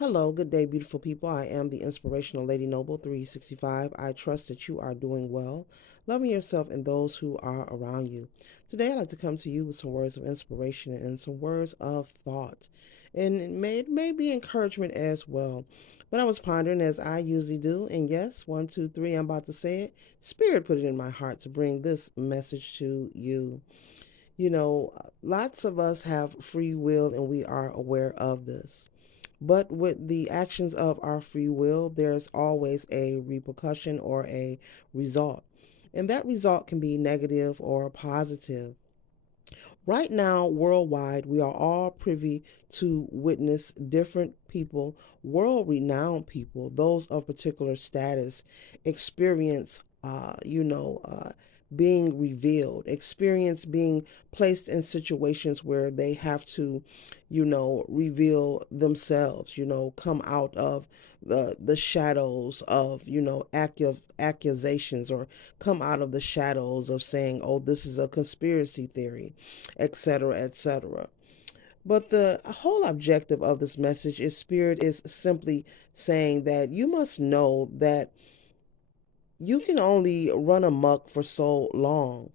Hello, good day, beautiful people. I am the inspirational Lady Noble 365. I trust that you are doing well, loving yourself and those who are around you. Today, I'd like to come to you with some words of inspiration and some words of thought. And it may be encouragement as well. But I was pondering as I usually do. And yes, one, two, three, I'm about to say it. Spirit put it in my heart to bring this message to you. Lots of us have free will and we are aware of this. But with the actions of our free will, there's always a repercussion or a result. And that result can be negative or positive. Right now, worldwide, we are all privy to witness different people, world renowned people, those of particular status, experience, being revealed, experience being placed in situations where they have to, reveal themselves, come out of the shadows of, accusations, or come out of the shadows of saying, oh, this is a conspiracy theory, etc., etc. But the whole objective of this message is Spirit is simply saying that you must know that you can only run amok for so long.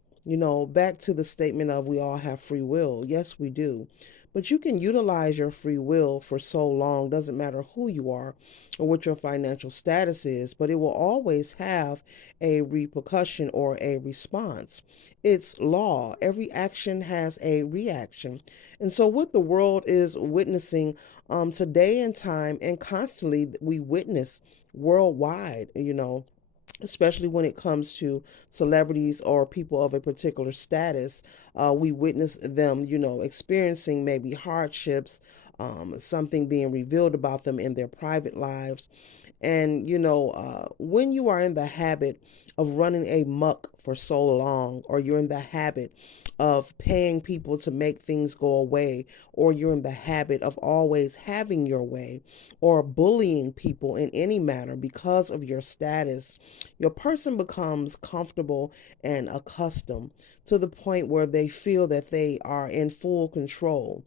Back to the statement of we all have free will. Yes, we do. But you can utilize your free will for so long, doesn't matter who you are or what your financial status is, but it will always have a repercussion or a response. It's law. Every action has a reaction. And so, what the world is witnessing today in time and constantly, we witness worldwide, especially when it comes to celebrities or people of a particular status. We witness them, experiencing maybe hardships, something being revealed about them in their private lives. And, when you are in the habit of running a muck for so long, or you're in the habit of paying people to make things go away, or you're in the habit of always having your way, or bullying people in any manner because of your status, your person becomes comfortable and accustomed to the point where they feel that they are in full control,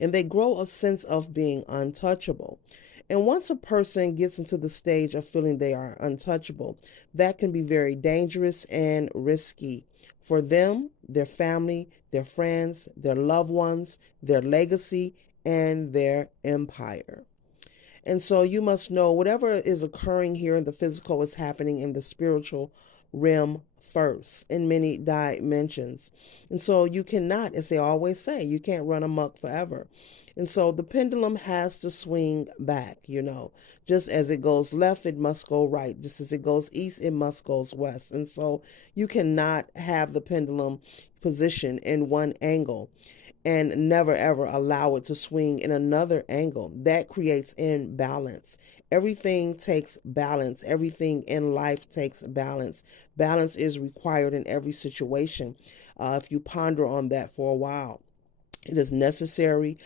and they grow a sense of being untouchable. And once a person gets into the stage of feeling they are untouchable, that can be very dangerous and risky for them, their family, their friends, their loved ones, their legacy, and their empire. And so you must know whatever is occurring here in the physical is happening in the spiritual realm first in many dimensions. And so you cannot, as they always say, you can't run amok forever. And so the pendulum has to swing back, just as it goes left, it must go right. Just as it goes east, it must go west. And so you cannot have the pendulum position in one angle and never ever allow it to swing in another angle. That creates imbalance. Everything takes balance. Everything in life takes balance. Balance is required in every situation. If you ponder on that for a while, it is necessary.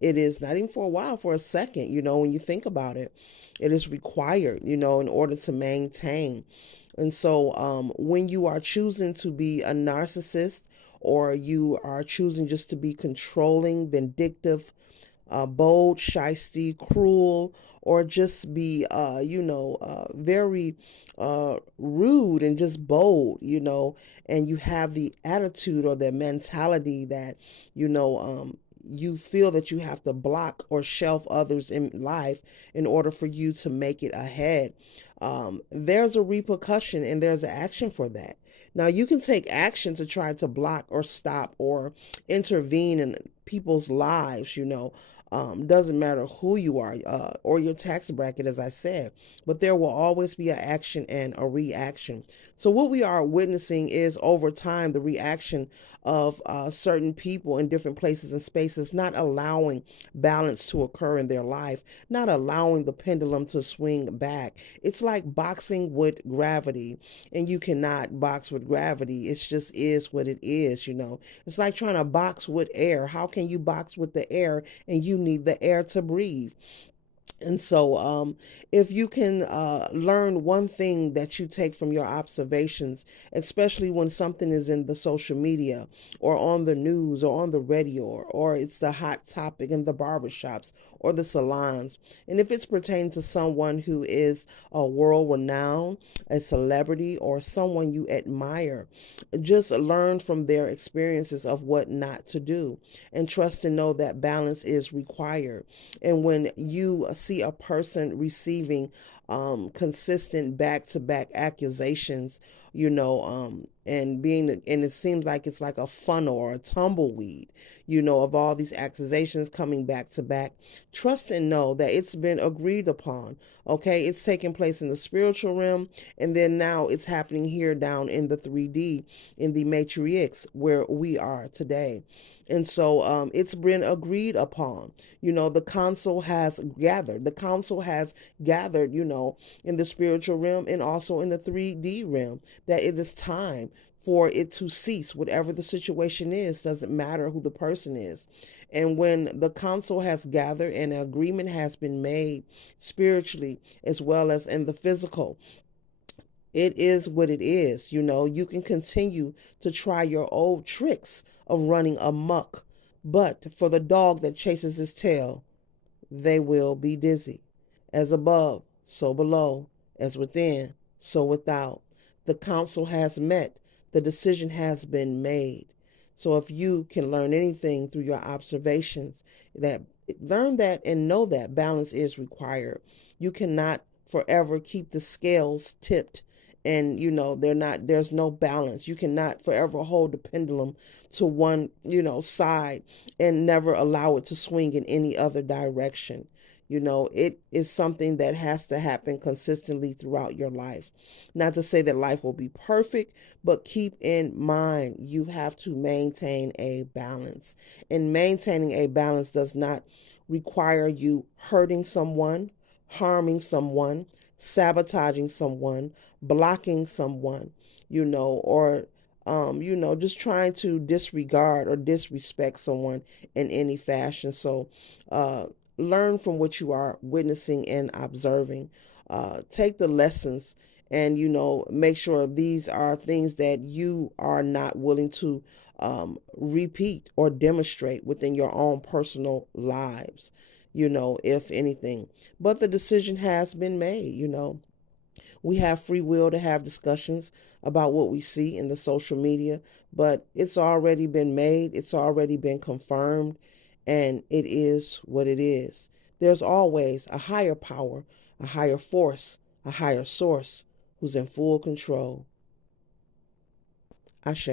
It is not even for a while, for a second, when you think about it, it is required, in order to maintain. And so when you are choosing to be a narcissist, or you are choosing just to be controlling, vindictive, bold, shisty, cruel, or just be, very rude and just bold, and you have the attitude or the mentality that, you feel that you have to block or shelf others in life in order for you to make it ahead. There's a repercussion and there's an action for that. Now, you can take action to try to block or stop or intervene in people's lives, doesn't matter who you are, or your tax bracket, as I said, but there will always be an action and a reaction. So what we are witnessing is over time the reaction of certain people in different places and spaces, not allowing balance to occur in their life, not allowing the pendulum to swing back. It's like boxing with gravity, and you cannot box with gravity. It just is what it is. It's like trying to box with air. How can you box with the air and you need the air to breathe? And so, if you can learn one thing that you take from your observations, especially when something is in the social media or on the news or on the radio, or it's the hot topic in the barbershops or the salons, and if it's pertaining to someone who is a world renowned, a celebrity, or someone you admire, just learn from their experiences of what not to do and trust and know that balance is required. And when you see a person receiving consistent back to back accusations, and it seems like it's like a funnel or a tumbleweed, of all these accusations coming back to back, trust and know that it's been agreed upon. Okay, it's taking place in the spiritual realm, and then now it's happening here down in the 3D, in the matrix where we are today. And so it's been agreed upon. The council has gathered. The council has gathered, in the spiritual realm and also in the 3D realm, that it is time for it to cease. Whatever the situation is, doesn't matter who the person is. And when the council has gathered and an agreement has been made spiritually as well as in the physical, it is what it is. You can continue to try your old tricks of running amok, but for the dog that chases his tail, they will be dizzy. As above, so below, as within, so without. The council has met, the decision has been made. So if you can learn anything through your observations, that learn that and know that balance is required. You cannot forever keep the scales tipped, and there's no balance. You cannot forever hold the pendulum to one side and never allow it to swing in any other direction. It is something that has to happen consistently throughout your life. Not to say that life will be perfect, but keep in mind you have to maintain a balance. And maintaining a balance does not require you hurting someone, harming someone, sabotaging someone, blocking someone, or just trying to disregard or disrespect someone in any fashion. So, learn from what you are witnessing and observing. Take the lessons and, make sure these are things that you are not willing to repeat or demonstrate within your own personal lives, if anything. But the decision has been made. We have free will to have discussions about what we see in the social media, but it's already been made, it's already been confirmed, and it is what it is. There's always a higher power, a higher force, a higher source who's in full control. Ashe.